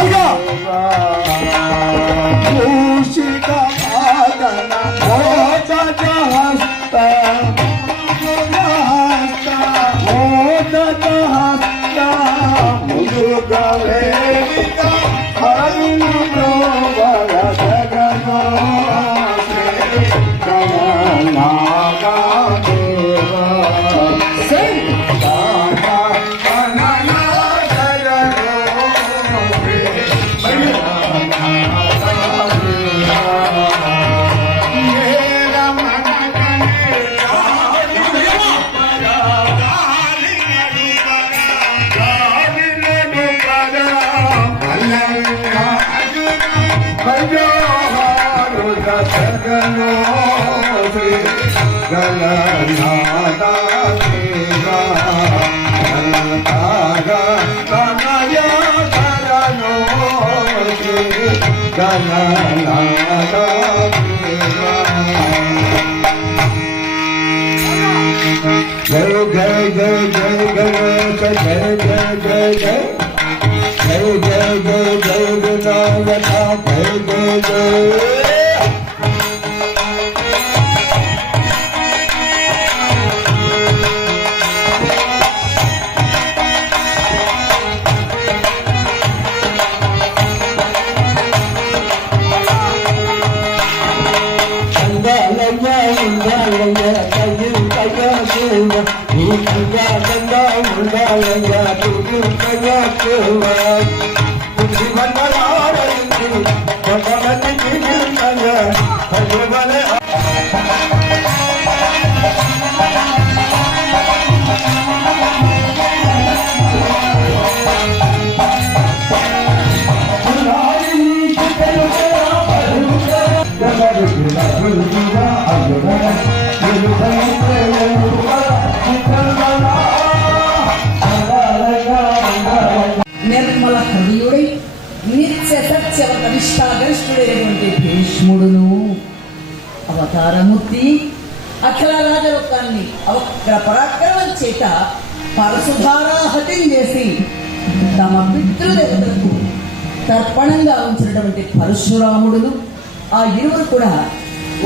Ranga. ગગનો ગગના જય જય જય ગણેશ જય જય જય જય పుట్టుగా బండా ఉండాలయ్యా పుట్టుగా చేవా పుట్టి బండలాడలు అవతారమూర్తి అఖిల రాజలోకాన్ని అవక్ర పరాక్రమం చేత పరశుధారాహతం చేసి తమ పితృదేవతలకు తర్పణంగా ఉంచినటువంటి పరశురాముడును ఆ ఇరువురు కూడా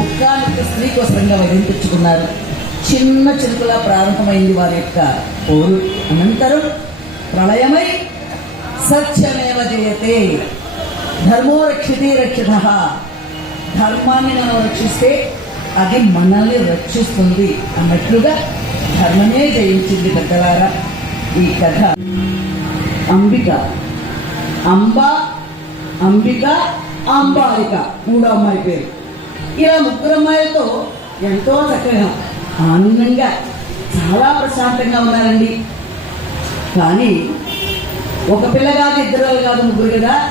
ఒక్కానికి స్త్రీ కోసంగా వైదించుకున్నారు చిన్న చిరుకులా ప్రారంభమైంది వారి యొక్క పోరు. అనంతరం ప్రళయమై సత్యమేవ జయతే ధర్మో రక్షితే రక్షిత ధర్మాన్ని మనం రక్షిస్తే అది మనల్ని రక్షిస్తుంది అన్నట్లుగా ధర్మమే జయించింది పెద్దలారా ఈ కథ. అంబిక. అంబ అంబిక అంబాలిక. మూడో అమ్మాయి పేరు. ఇలా ముగ్గురు అమ్మాయిలతో ఎంతో చక్కగా ఆనందంగా చాలా ప్రశాంతంగా ఉన్నారండి. కానీ ఒక పిల్ల కాదు ఇద్దరు వాళ్ళు కాదు ముగ్గురు కదా.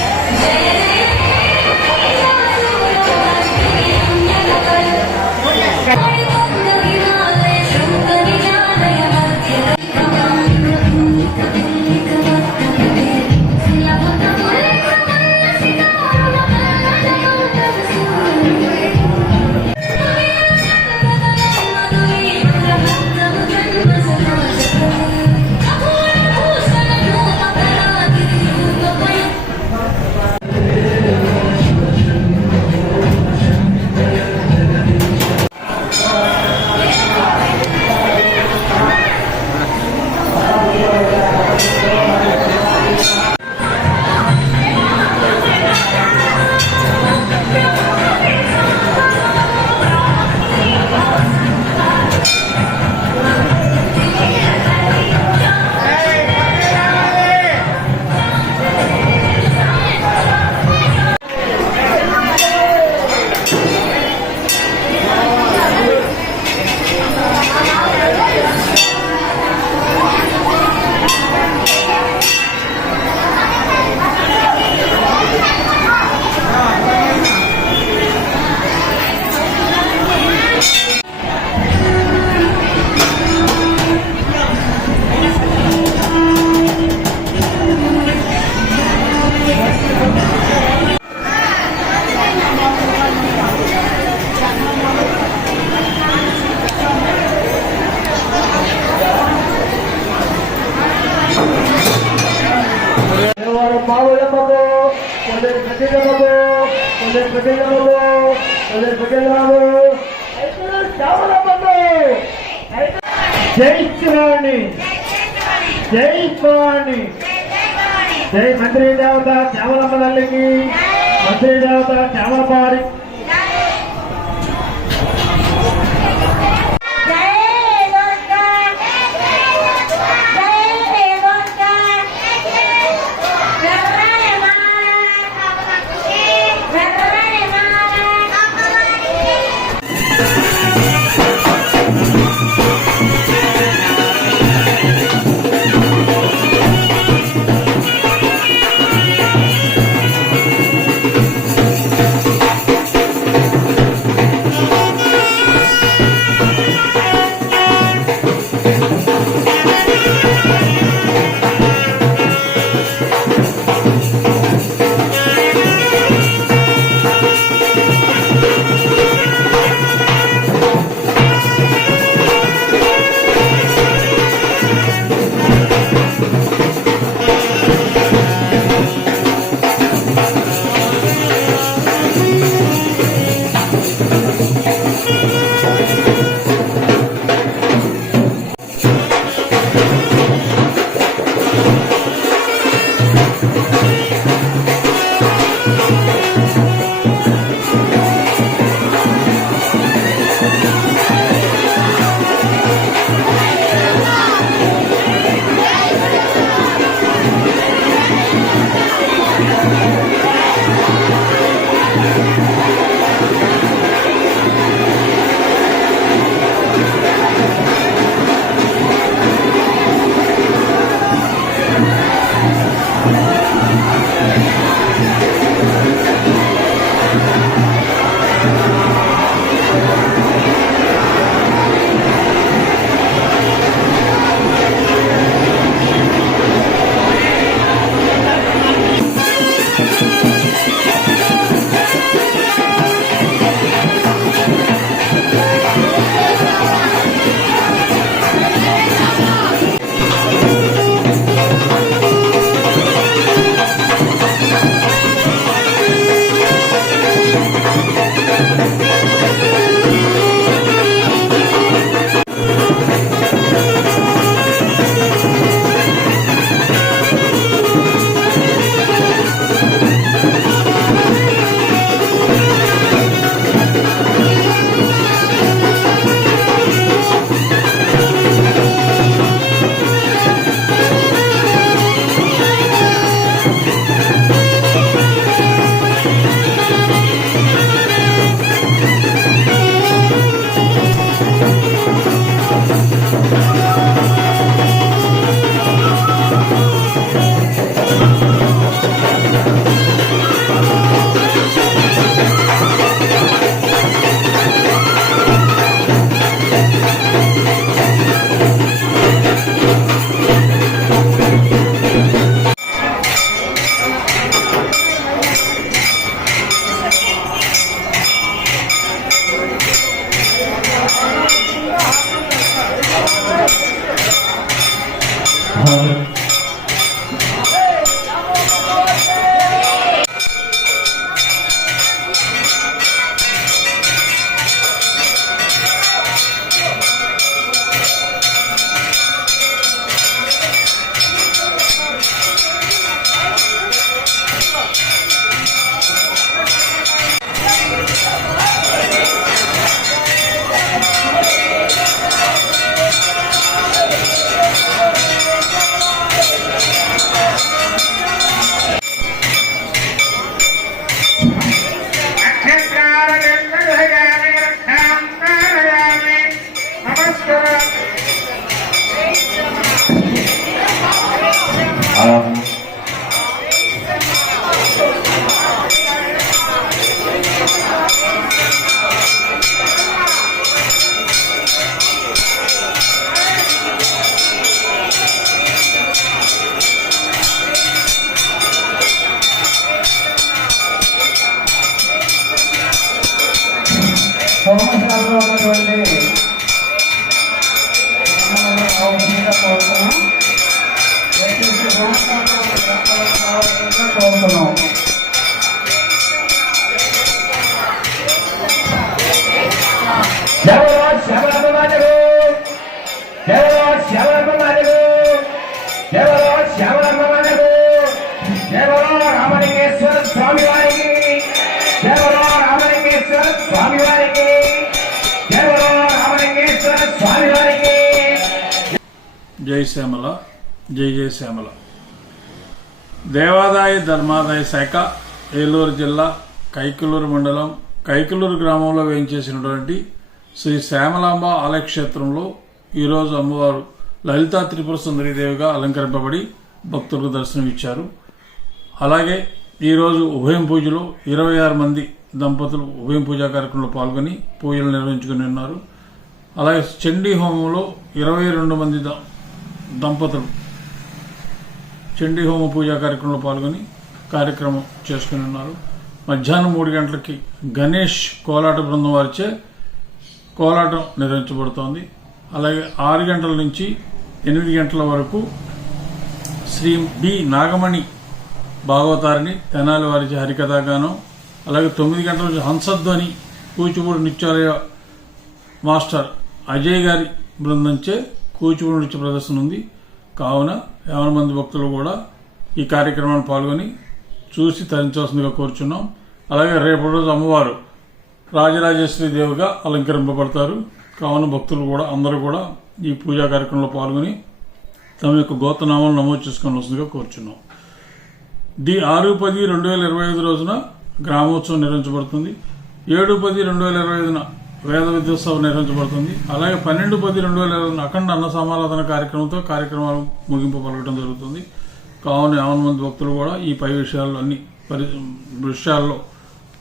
ప్రజలకు తల్లి ప్రజలకు తల్లి ప్రజలకు రైతులు సేవలబండు జై శివాణి జై శివాణి జై మంత్రి దేవత శ్యామలమ్మ తల్లికి మంత్రి దేవత శ్యామల జై శ్యామల జై జయ శ్యామల. దేవాదాయ ధర్మాదాయ శాఖ ఏలూరు జిల్లా కైకలూరు మండలం కైకలూరు గ్రామంలో వేయించేసినటువంటి శ్రీ శ్యామలాంబ ఆలయక్షేత్రంలో ఈరోజు అమ్మవారు లలితా త్రిపుర సుందరీదేవిగా అలంకరింపబడి భక్తులకు దర్శనమిచ్చారు. అలాగే ఈరోజు ఉభయం పూజలో ఇరవై ఆరు మంది దంపతులు ఉభయం పూజా కార్యక్రమంలో పాల్గొని పూజలు నిర్వహించుకుని ఉన్నారు. అలాగే చండీ హోమంలో ఇరవై రెండు మంది ద- దంపతులు. చండీ హోమ పూజా కార్యక్రమంలో పాల్గొని కార్యక్రమం చేసుకుని ఉన్నారు. మధ్యాహ్నం మూడు గంటలకి గణేష్ కోలాట బృందం వారిచే కోలాటం నిర్వహించబడుతోంది. అలాగే ఆరు గంటల నుంచి ఎనిమిది గంటల వరకు శ్రీ బి నాగమణి భాగవతారిని తెనాలి వారిచే హరికథాగానం అలాగే తొమ్మిది గంటల నుంచి హంసధ్వని కూచిపూడి నృత్యాలయ మాస్టర్ అజయ్ గారి బృందంచే కూచిపూడి నృత్య ప్రదర్శన ఉంది. కావున యావన మంది భక్తులు కూడా ఈ కార్యక్రమాన్ని పాల్గొని చూసి తరించాల్సిందిగా కోరుచున్నాం. అలాగే రేపటి రోజు అమ్మవారు రాజరాజేశ్వరి దేవిగా అలంకరింపబడతారు. కావున భక్తులు కూడా అందరూ కూడా ఈ పూజా కార్యక్రమంలో పాల్గొని తమ యొక్క గోతనామాలు నమోదు చేసుకోవాల్సిందిగా కోరుచున్నాం. డి ఆరు పది రెండు వేల ఇరవై ఐదు రోజున గ్రామోత్సవం నిర్వహించబడుతుంది. ఏడు పది రెండు వేల ఇరవై ఐదున వేద విద్యోత్సవం నిర్వహించబడుతుంది. అలాగే పన్నెండు పది రెండు వేల ఇరవై అఖండ అన్న సమారాధన కార్యక్రమంతో కార్యక్రమాలు ముగింపు పలకడం జరుగుతుంది. కావున యావన మంది భక్తులు కూడా ఈ పై విషయాల్లో అన్ని పరి దృశ్యాల్లో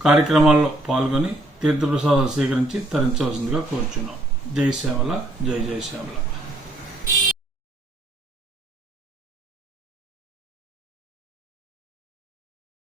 కార్యక్రమాల్లో పాల్గొని తీర్థప్రసాదాలు స్వీకరించి తరించవలసిందిగా కోరుచున్నాం. జై శ్యామల జై జై శ్యామల.